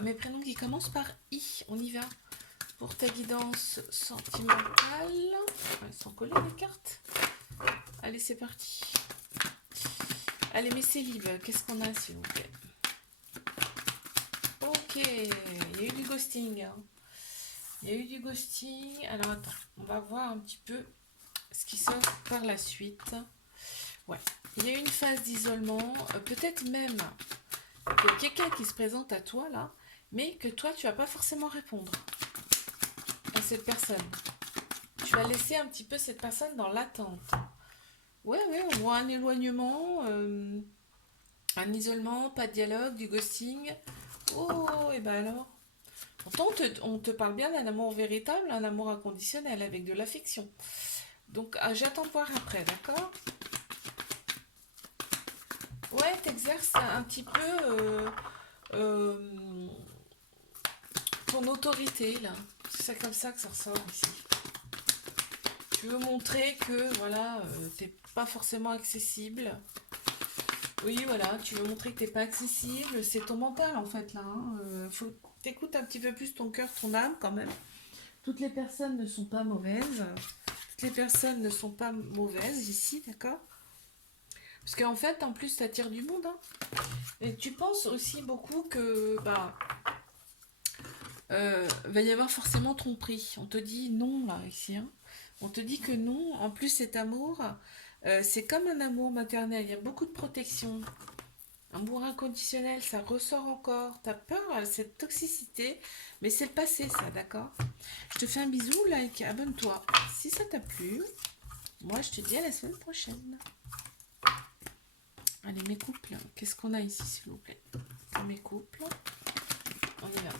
mes prénoms qui commencent par I. On y va. Pour ta guidance sentimentale. Elles sont collées les cartes. Allez, c'est parti. Allez, mes célibes, qu'est-ce qu'on a, s'il vous plaît? Ok, il y a eu du ghosting. Il y a eu du ghosting. Alors, attends, on va voir un petit peu ce qui sort par la suite. Ouais, il y a eu une phase d'isolement. Peut-être même qu'il y a quelqu'un qui se présente à toi, là, mais que toi, tu vas pas forcément répondre à cette personne. Tu vas laisser un petit peu cette personne dans l'attente. Ouais, on voit un éloignement, un isolement, pas de dialogue, du ghosting. Oh, et ben alors. Pourtant, on te parle bien d'un amour véritable, un amour inconditionnel, avec de l'affection. Donc, j'attends de voir après, d'accord? Ouais, t'exerces un petit peu euh, ton autorité, là. C'est comme ça que ça ressort ici. Tu veux montrer que, voilà, t'es pas forcément accessible. Oui, voilà, tu veux montrer que t'es pas accessible. C'est ton mental, en fait, là. Faut que t'écoutes un petit peu plus ton cœur, ton âme, quand même. Toutes les personnes ne sont pas mauvaises. Toutes les personnes ne sont pas mauvaises ici, d'accord? Parce qu'en fait, en plus, t'attires du monde, hein. Et tu penses aussi beaucoup que, bah, va y avoir forcément tromperie. On te dit non, là, ici, hein. On te dit que non. En plus, cet amour, c'est comme un amour maternel. Il y a beaucoup de protection. Amour inconditionnel, ça ressort encore. T'as peur à cette toxicité, mais c'est le passé, ça, d'accord? Je te fais un bisou, like, abonne-toi. Si ça t'a plu, moi, je te dis à la semaine prochaine. Allez, mes couples, qu'est-ce qu'on a ici, s'il vous plaît? Mes couples, on y va.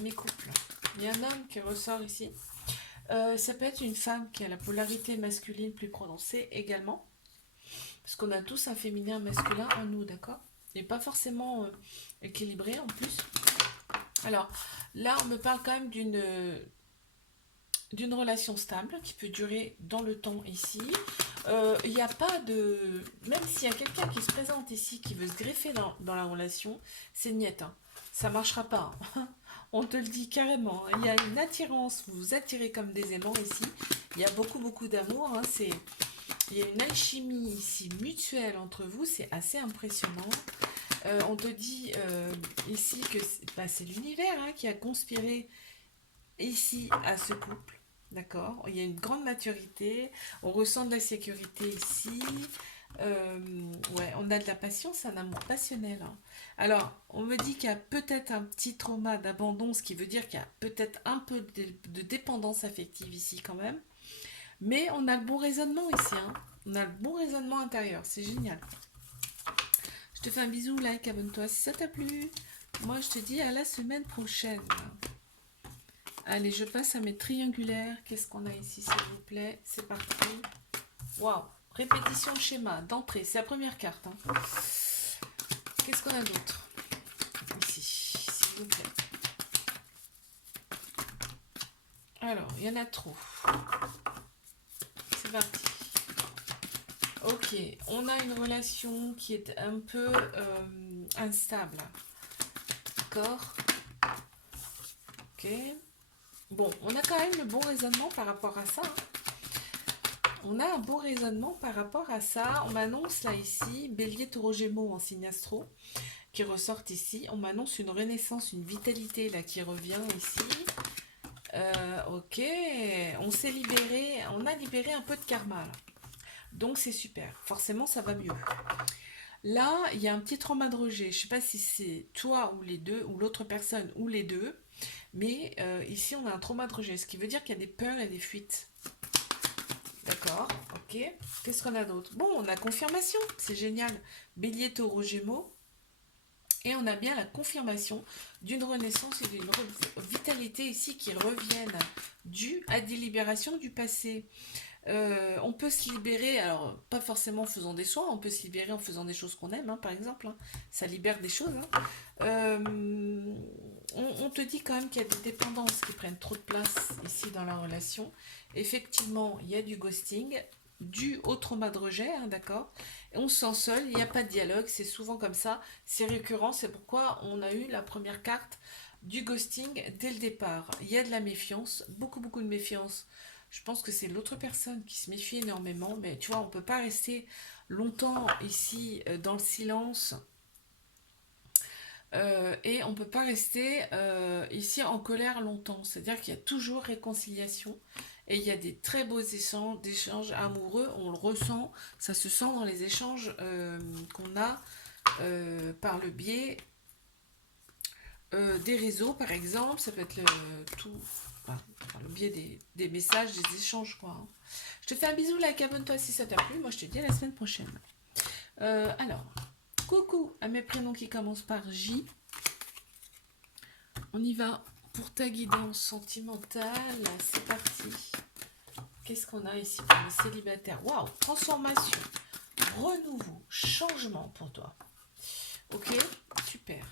Mes couples. Il y a un homme qui ressort ici. Ça peut être une femme qui a la polarité masculine plus prononcée également. Parce qu'on a tous un féminin, un masculin en nous, d'accord? Et pas forcément équilibré en plus. Alors, là, on me parle quand même d'une relation stable qui peut durer dans le temps ici. Il n'y a pas de... Même s'il y a quelqu'un qui se présente ici, qui veut se greffer dans la relation, c'est niette, hein. Ça marchera pas, hein. On te le dit carrément. Il y a une attirance, vous vous attirez comme des aimants ici. Il y a beaucoup d'amour, hein. Il y a une alchimie ici mutuelle entre vous, c'est assez impressionnant. On te dit ici que c'est l'univers, hein, qui a conspiré ici à ce couple. D'accord? Il y a une grande maturité, on ressent de la sécurité ici. Ouais, on a de la passion, c'est un amour passionnel, hein. Alors, on me dit qu'il y a peut-être un petit trauma d'abandon, ce qui veut dire qu'il y a peut-être un peu de dépendance affective ici quand même. Mais on a le bon raisonnement ici, hein. On a le bon raisonnement intérieur, c'est génial. Je te fais un bisou, like, abonne-toi si ça t'a plu. Moi, je te dis à la semaine prochaine. Allez, je passe à mes triangulaires. Qu'est-ce qu'on a ici, s'il vous plaît? C'est parti. Waouh! Répétition de schéma, d'entrée. C'est la première carte, hein. Qu'est-ce qu'on a d'autre ici, s'il vous plaît? Alors, il y en a trop. C'est parti. Ok, on a une relation qui est un peu instable. D'accord? Ok. Bon, on a quand même le bon raisonnement par rapport à ça, hein. On a un bon raisonnement par rapport à ça. On m'annonce là ici, Bélier, Taureau, Gémeaux en signe astro, qui ressortent ici. On m'annonce une renaissance, une vitalité là qui revient ici. Ok, on s'est libéré, on a libéré un peu de karma là. Donc c'est super. Forcément, ça va mieux. Là, il y a un petit trauma de rejet. Je ne sais pas si c'est toi ou les deux, ou l'autre personne ou les deux. Mais ici, on a un trauma de rejet. Ce qui veut dire qu'il y a des peurs et des fuites. D'accord, ok. Qu'est-ce qu'on a d'autre? Bon, on a confirmation. C'est génial. Bélier, Taureau, Gémeaux. Et on a bien la confirmation d'une renaissance et d'une vitalité ici qui reviennent due à des libérations du passé. On peut se libérer, alors pas forcément en faisant des soins, on peut se libérer en faisant des choses qu'on aime, hein, par exemple, hein. Ça libère des choses, hein. On te dit quand même qu'il y a des dépendances qui prennent trop de place ici dans la relation. Effectivement, il y a du ghosting, dû au trauma de rejet, hein, d'accord? Et on se sent seul, il n'y a pas de dialogue, c'est souvent comme ça, c'est récurrent, c'est pourquoi on a eu la première carte du ghosting dès le départ. Il y a de la méfiance, beaucoup, beaucoup de méfiance. Je pense que c'est l'autre personne qui se méfie énormément, mais tu vois, on peut pas rester longtemps ici dans le silence et on peut pas rester ici en colère longtemps. C'est-à-dire qu'il y a toujours réconciliation et il y a des très beaux échanges, d'échanges amoureux. On le ressent, ça se sent dans les échanges qu'on a par le biais des réseaux, par exemple. Ça peut être enfin, par le biais des messages, des échanges, quoi. Hein. Je te fais un bisou, like, abonne-toi si ça t'a plu. Moi, je te dis à la semaine prochaine. Alors, coucou à mes prénoms qui commencent par J. On y va pour ta guidance sentimentale. C'est parti. Qu'est-ce qu'on a ici pour les célibataires? Waouh, transformation, renouveau, changement pour toi. Ok, super.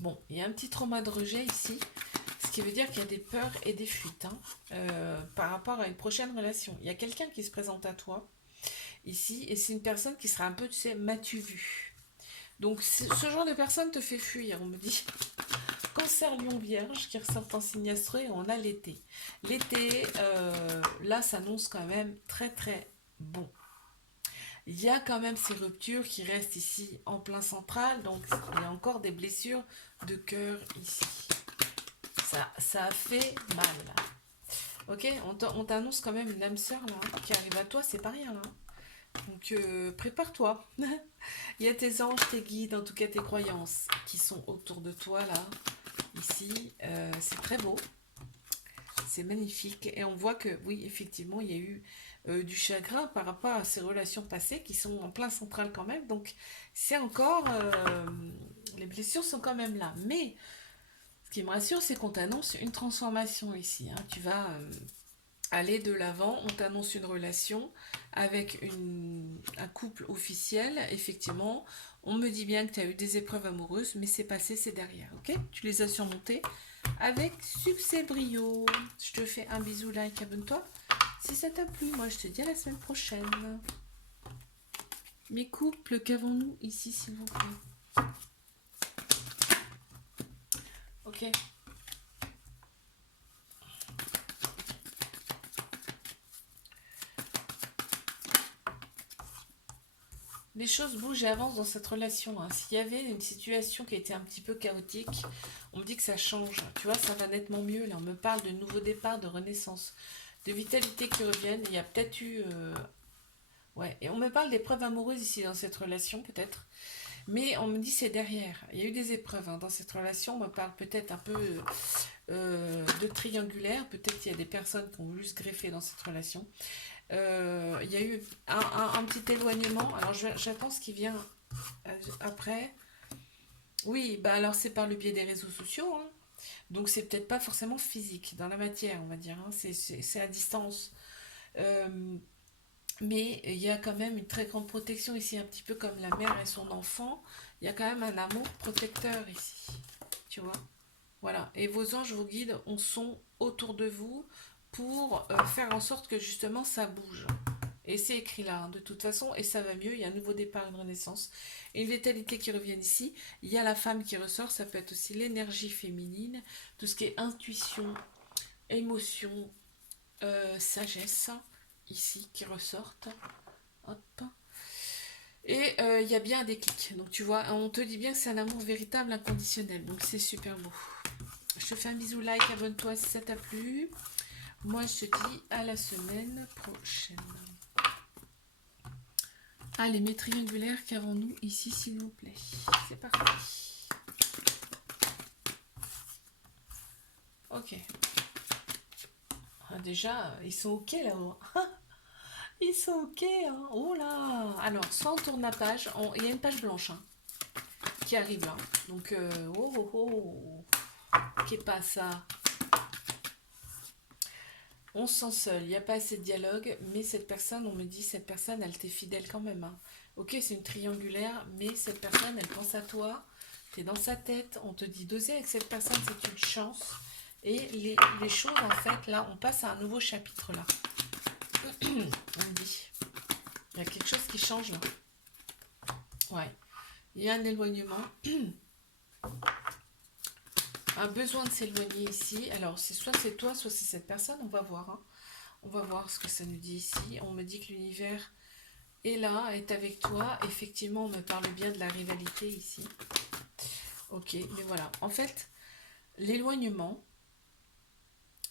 Bon, il y a un petit trauma de rejet ici, ce qui veut dire qu'il y a des peurs et des fuites par rapport à une prochaine relation. Il y a quelqu'un qui se présente à toi ici et c'est une personne qui sera un peu, tu sais, m'as-tu vu? Donc ce genre de personne te fait fuir, on me dit. Cancer Lion Vierge qui ressortent en signe astro et on a l'été. L'été, là, s'annonce quand même très très bon. Il y a quand même ces ruptures qui restent ici en plein central, donc il y a encore des blessures de cœur ici. Ça a fait mal. Ok, on t'annonce quand même une âme sœur là qui arrive à toi, c'est pas rien là. Donc prépare-toi. Il y a tes anges, tes guides, en tout cas tes croyances qui sont autour de toi là. Ici, c'est très beau. C'est magnifique. Et on voit que oui, effectivement, il y a eu du chagrin par rapport à ces relations passées qui sont en plein central quand même. Donc c'est encore... les blessures sont quand même là. Mais ce qui me rassure, c'est qu'on t'annonce une transformation ici. Hein. Tu vas aller de l'avant. On t'annonce une relation avec un couple officiel. Effectivement, on me dit bien que tu as eu des épreuves amoureuses, mais c'est passé, c'est derrière. Ok? Tu les as surmontées avec succès, brio. Je te fais un bisou, like, abonne-toi. Si ça t'a plu, moi je te dis à la semaine prochaine. Mes couples, qu'avons-nous ici, s'il vous plaît? Ok. Les choses bougent et avancent dans cette relation. Hein. S'il y avait une situation qui était un petit peu chaotique, on me dit que ça change. Tu vois, ça va nettement mieux. Là, on me parle de nouveaux départs, de renaissance, de vitalité qui reviennent. Il y a peut-être eu... Ouais, et on me parle d'épreuves amoureuses ici dans cette relation, peut-être. Mais on me dit c'est derrière. Il y a eu des épreuves dans cette relation. On me parle peut-être un peu de triangulaire. Peut-être qu'il y a des personnes qui ont voulu se greffer dans cette relation. Il y a eu un petit éloignement. Alors j'attends ce qui vient après. Oui, bah alors c'est par le biais des réseaux sociaux. Hein. Donc c'est peut-être pas forcément physique dans la matière, on va dire. Hein. C'est à distance. Euh, mais il y a quand même une très grande protection ici, un petit peu comme la mère et son enfant. Il y a quand même un amour protecteur ici. Tu vois? Voilà. Et vos anges, vos guides, sont autour de vous pour faire en sorte que justement ça bouge. Et c'est écrit là, hein, de toute façon, et ça va mieux. Il y a un nouveau départ, une renaissance. Et une vitalité qui revient ici. Il y a la femme qui ressort, ça peut être aussi l'énergie féminine, tout ce qui est intuition, émotion, sagesse, ici, qui ressortent. Hop. Et il y a bien un déclic. Donc tu vois, on te dit bien que c'est un amour véritable, inconditionnel. Donc c'est super beau. Je te fais un bisou, like, abonne-toi si ça t'a plu. Moi, je te dis à la semaine prochaine. Allez, mes triangulaires, qu'avons-nous ici, s'il vous plaît? C'est parti. Ok. Ah, déjà, ils sont ok là-haut. Ils sont ok. Hein. Oh là. Alors, soit on tourne la page. Il y a une page blanche hein, qui arrive là. Donc, oh oh oh. Qu'est pas ça? On se sent seul, il n'y a pas assez de dialogue, mais cette personne, on me dit, cette personne, elle t'est fidèle quand même. Hein. Ok, c'est une triangulaire, mais cette personne, elle pense à toi, t'es dans sa tête, on te dit d'oser avec cette personne, c'est une chance. Et les choses, en fait, là, on passe à un nouveau chapitre, là. On me dit, il y a quelque chose qui change, là. Ouais, il y a un éloignement. un besoin de s'éloigner ici. Alors, soit c'est toi, soit c'est cette personne. On va voir, hein. On va voir ce que ça nous dit ici. On me dit que l'univers est là, est avec toi. Effectivement, on me parle bien de la rivalité ici. Ok, mais voilà. En fait, l'éloignement,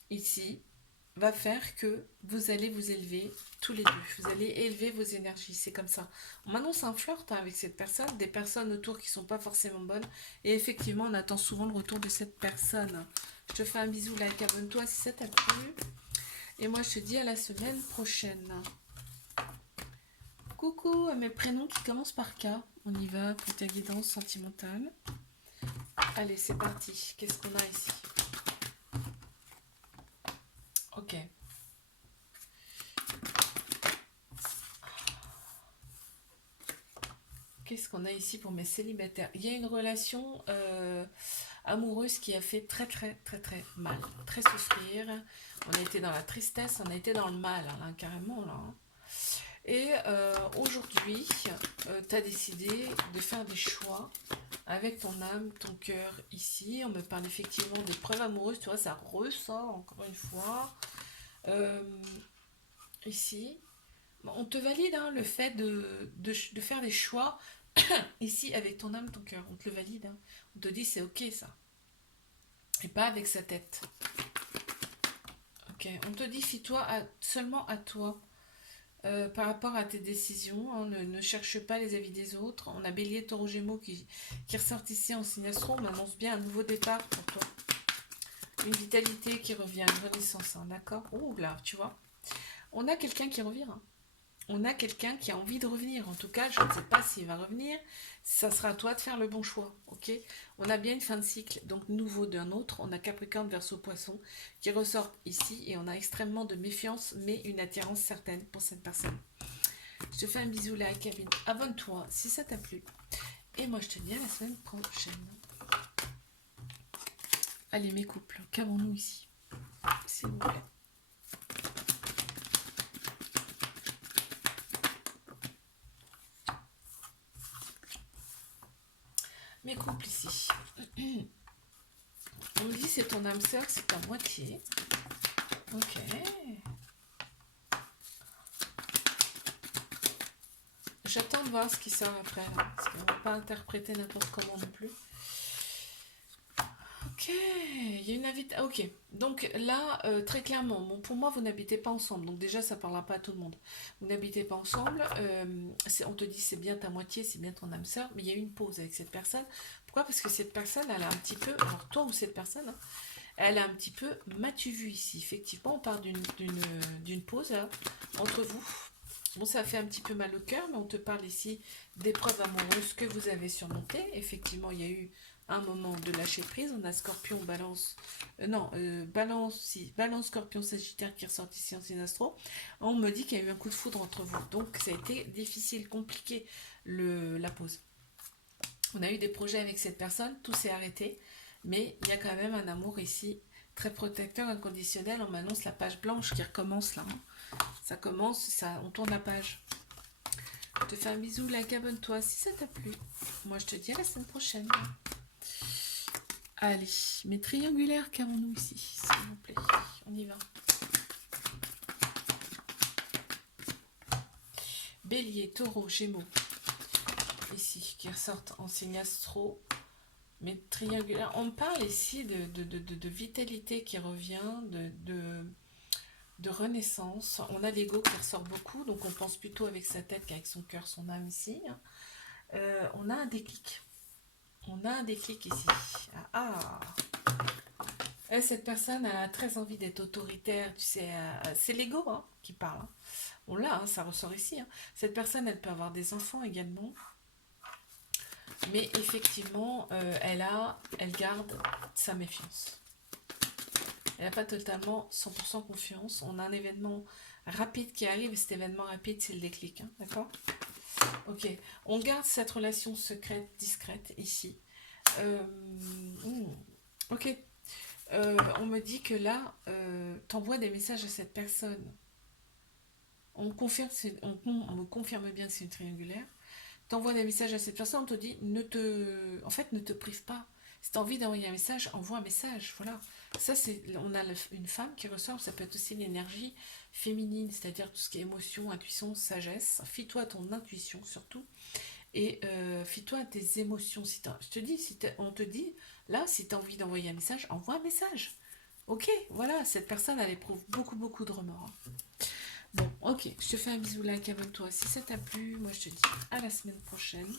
ici, va faire que vous allez vous élever tous les deux. Vous allez élever vos énergies. C'est comme ça. On m'annonce un flirt, hein, avec cette personne, des personnes autour qui sont pas forcément bonnes. Et effectivement, on attend souvent le retour de cette personne. Je te fais un bisou, like, abonne-toi si ça t'a plu. Et moi, je te dis à la semaine prochaine. Coucou à mes prénoms qui commencent par K. On y va pour ta guidance sentimentale. Allez, c'est parti. Qu'est-ce qu'on a ici? Ok. Qu'est-ce qu'on a ici pour mes célibataires? Il y a une relation amoureuse qui a fait très très très très mal, très souffrir. On a été dans la tristesse, on a été dans le mal, hein, là, carrément là, hein. Et aujourd'hui, tu as décidé de faire des choix avec ton âme, ton cœur ici. On me parle effectivement des preuves amoureuses, tu vois, ça ressort encore une fois. Euh, ici, on te valide, hein, le fait de faire des choix ici avec ton âme, ton cœur. On te le valide, hein. On te dit c'est ok ça. Et pas avec sa tête. Ok. On te dit fie-toi seulement à toi. Par rapport à tes décisions, hein, ne cherche pas les avis des autres. On a Bélier, Taureau, Gémeaux qui ressortent ici en signe astro. On m'annonce bien un nouveau départ pour toi. Une vitalité qui revient, une renaissance, hein, d'accord? Ouh là, tu vois. On a quelqu'un qui revient, hein. On a quelqu'un qui a envie de revenir. En tout cas, je ne sais pas s'il va revenir. Ça sera à toi de faire le bon choix, ok? On a bien une fin de cycle, donc nouveau d'un autre. On a Capricorne, Verseau, Poisson qui ressortent ici et on a extrêmement de méfiance, mais une attirance certaine pour cette personne. Je te fais un bisou là, Kevin. Abonne-toi si ça t'a plu. Et moi, je te dis à la semaine prochaine. Allez, mes couples, qu'avons-nous ici? S'il vous plaît. Mes couples ici. On me dit c'est ton âme sœur, c'est ta moitié. Ok. J'attends de voir ce qui sort après, là, parce qu'on ne va pas interpréter n'importe comment non plus. Ok, il y a une invitation. Ok, donc là, très clairement, bon, pour moi, vous n'habitez pas ensemble. Donc déjà, ça ne parlera pas à tout le monde. Vous n'habitez pas ensemble. On te dit c'est bien ta moitié, c'est bien ton âme sœur, mais il y a eu une pause avec cette personne. Pourquoi? Parce que cette personne, elle a un petit peu, alors toi ou cette personne, hein, elle a un petit peu, m'as-tu vu ici? Effectivement, on parle d'une pause là, entre vous. Bon, ça fait un petit peu mal au cœur, mais on te parle ici d'épreuves amoureuses que vous avez surmontées. Effectivement, il y a eu un moment de lâcher prise. On a Scorpion, Balance, non, Balance, si, Balance, Scorpion, Sagittaire qui ressortent ici en signe astro. On me dit qu'il y a eu un coup de foudre entre vous. Donc, ça a été difficile, compliqué, la pause. On a eu des projets avec cette personne, tout s'est arrêté, mais il y a quand même un amour ici très protecteur, inconditionnel. On m'annonce la page blanche qui recommence là, hein. Ça commence, on tourne la page. Je te fais un bisou, like, abonne-toi si ça t'a plu. Moi, je te dis à la semaine prochaine. Allez, mes triangulaires, qu'avons-nous ici, s'il vous plaît? On y va. Bélier, Taureau, Gémeaux, ici, qui ressortent en signe astro. Mais triangulaire, on parle ici de vitalité qui revient, de renaissance. On a l'ego qui ressort beaucoup, donc on pense plutôt avec sa tête qu'avec son cœur, son âme ici. On a un déclic. On a un déclic ici. Ah, cette personne a très envie d'être autoritaire, tu sais, c'est l'ego, hein, qui parle, hein. On l'a, hein, ça ressort ici, hein. Cette personne, elle peut avoir des enfants également. Mais effectivement, elle garde sa méfiance. Elle n'a pas totalement 100% confiance. On a un événement rapide qui arrive, et cet événement rapide, c'est le déclic, hein, d'accord? Ok, on garde cette relation secrète, discrète, ici. Ok, on me dit que là, t'envoies des messages à cette personne. On me confirme bien que c'est une triangulaire. T'envoies des messages à cette personne, on te dit, en fait, ne te prive pas. Si tu as envie d'envoyer un message, envoie un message. Voilà. Ça, c'est, on a une femme qui ressort, ça peut être aussi l'énergie féminine, c'est-à-dire tout ce qui est émotion, intuition, sagesse. Fie-toi à ton intuition surtout. Et fie-toi à tes émotions. Si je te dis, on te dit, là, si tu as envie d'envoyer un message, envoie un message. Ok, voilà, cette personne, elle éprouve beaucoup, beaucoup de remords. Bon, ok, je te fais un bisou, like, abonne-toi si ça t'a plu. Moi, je te dis à la semaine prochaine.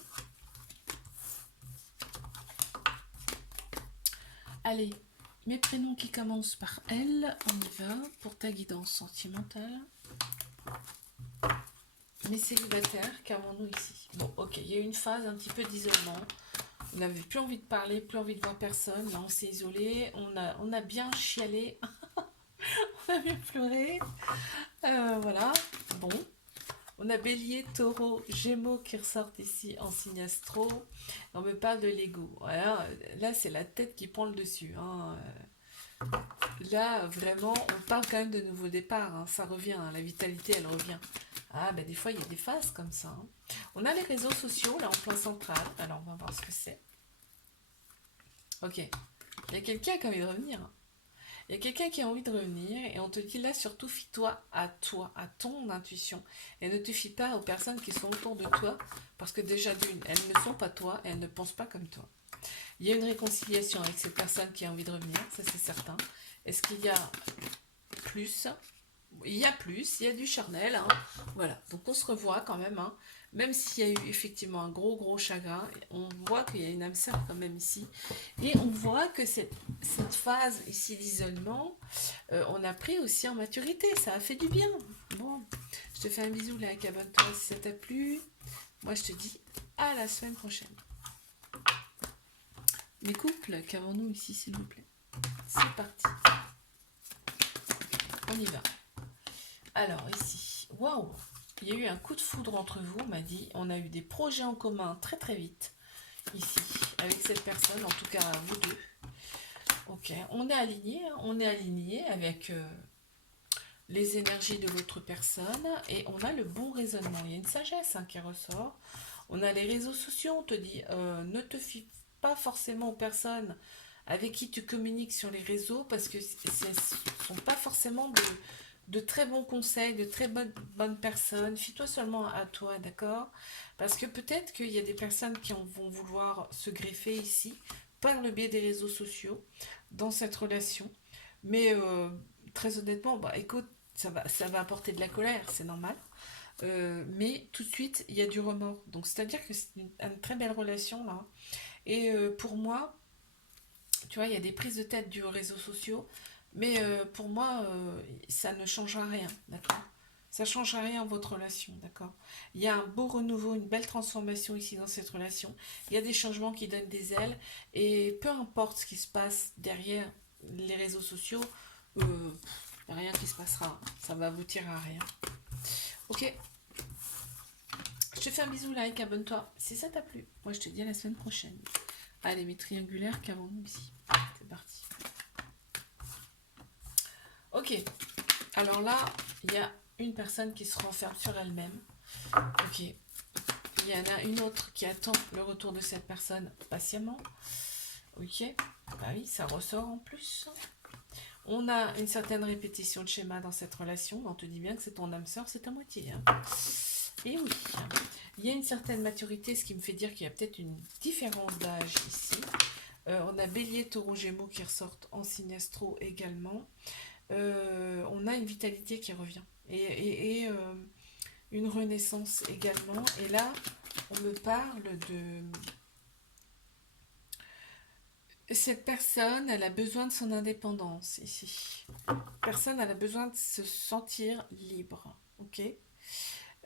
Allez, mes prénoms qui commencent par L, on y va pour ta guidance sentimentale. Mes célibataires, qu'avons-nous ici? Bon, ok, il y a eu une phase un petit peu d'isolement. On n'avait plus envie de parler, plus envie de voir personne. Là, on s'est isolé, on a bien chialé, on a bien pleuré. Voilà, bon. On a Bélier, Taureau, Gémeaux qui ressortent ici en signe astro. On me parle de l'ego. Voilà, là, c'est la tête qui prend le dessus. Hein. Là, vraiment, on parle quand même de nouveaux départs. Hein. Ça revient, hein. La vitalité, elle revient. Ah, ben des fois, il y a des phases comme ça. Hein. On a les réseaux sociaux, là, en plein central. Alors, on va voir ce que c'est. Ok. Il y a quelqu'un qui a envie de revenir. Hein. Il y a quelqu'un qui a envie de revenir et on te dit là surtout fie-toi, à ton intuition et ne te fie pas aux personnes qui sont autour de toi parce que déjà d'une, elles ne sont pas toi et elles ne pensent pas comme toi. Il y a une réconciliation avec cette personne qui a envie de revenir, ça c'est certain. Est-ce qu'il y a plus? Il y a plus, il y a du charnel, hein. Voilà, donc on se revoit quand même, hein. Même s'il y a eu effectivement un gros chagrin, on voit qu'il y a une âme sœur quand même ici, et on voit que cette phase ici d'isolement, on a pris aussi en maturité, ça a fait du bien. Bon, je te fais un bisou, like, abonne-toi si ça t'a plu. Moi je te dis à la semaine prochaine. Mes couples, qu'avons-nous ici s'il vous plaît? C'est parti. On y va. Alors ici, waouh, il y a eu un coup de foudre entre vous, on m'a dit. On a eu des projets en commun très vite ici avec cette personne, en tout cas vous deux. Ok, on est aligné avec les énergies de l'autre personne et on a le bon raisonnement. Il y a une sagesse qui ressort. On a les réseaux sociaux, on te dit ne te fie pas forcément aux personnes avec qui tu communiques sur les réseaux parce que ce ne sont pas forcément de très bons conseils, de très bonnes personnes. Fie-toi seulement à toi, d'accord? Parce que peut-être qu'il y a des personnes qui vont vouloir se greffer ici par le biais des réseaux sociaux dans cette relation. Mais très honnêtement, bah écoute, ça va apporter de la colère, c'est normal. Mais tout de suite, il y a du remords. Donc c'est-à-dire que c'est une très belle relation là. Et pour moi, tu vois, il y a des prises de tête dues aux réseaux sociaux, mais pour moi, ça ne changera rien, d'accord? Ça ne changera rien en votre relation, d'accord? Il y a un beau renouveau, une belle transformation ici dans cette relation. Il y a des changements qui donnent des ailes, et peu importe ce qui se passe derrière les réseaux sociaux, il n'y a rien qui se passera. Ça va aboutir à rien. Ok? Je te fais un bisou, like, abonne-toi si ça t'a plu. Moi, je te dis à la semaine prochaine. Allez, mes triangulaires, qu'avons-nous ici? C'est parti. Ok, alors là, il y a une personne qui se renferme sur elle-même. Ok, il y en a une autre qui attend le retour de cette personne patiemment. Ok, bah oui, ça ressort en plus. On a une certaine répétition de schéma dans cette relation. On te dit bien que c'est ton âme sœur, c'est à moitié. Hein. Et oui, il y a une certaine maturité, ce qui me fait dire qu'il y a peut-être une différence d'âge ici. On a Bélier, Taureau, Gémeaux qui ressortent en signe astro également. On a une vitalité qui revient et une renaissance également. Et là, on me parle de... Cette personne, elle a besoin de son indépendance ici. Personne, elle a besoin de se sentir libre, ok?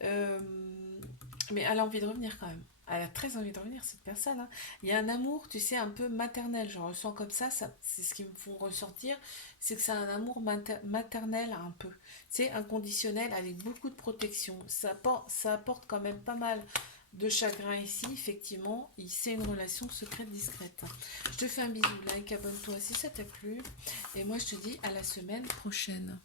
Mais elle a envie de revenir quand même. Elle a très envie de revenir, cette personne. Hein. Il y a un amour, tu sais, un peu maternel. Je ressens comme ça c'est ce qui me font ressortir. C'est que c'est un amour maternel un peu. C'est inconditionnel avec beaucoup de protection. Ça apporte quand même pas mal de chagrin ici, effectivement. C'est une relation secrète, discrète. Je te fais un bisou, like, abonne-toi si ça t'a plu. Et moi, je te dis à la semaine prochaine.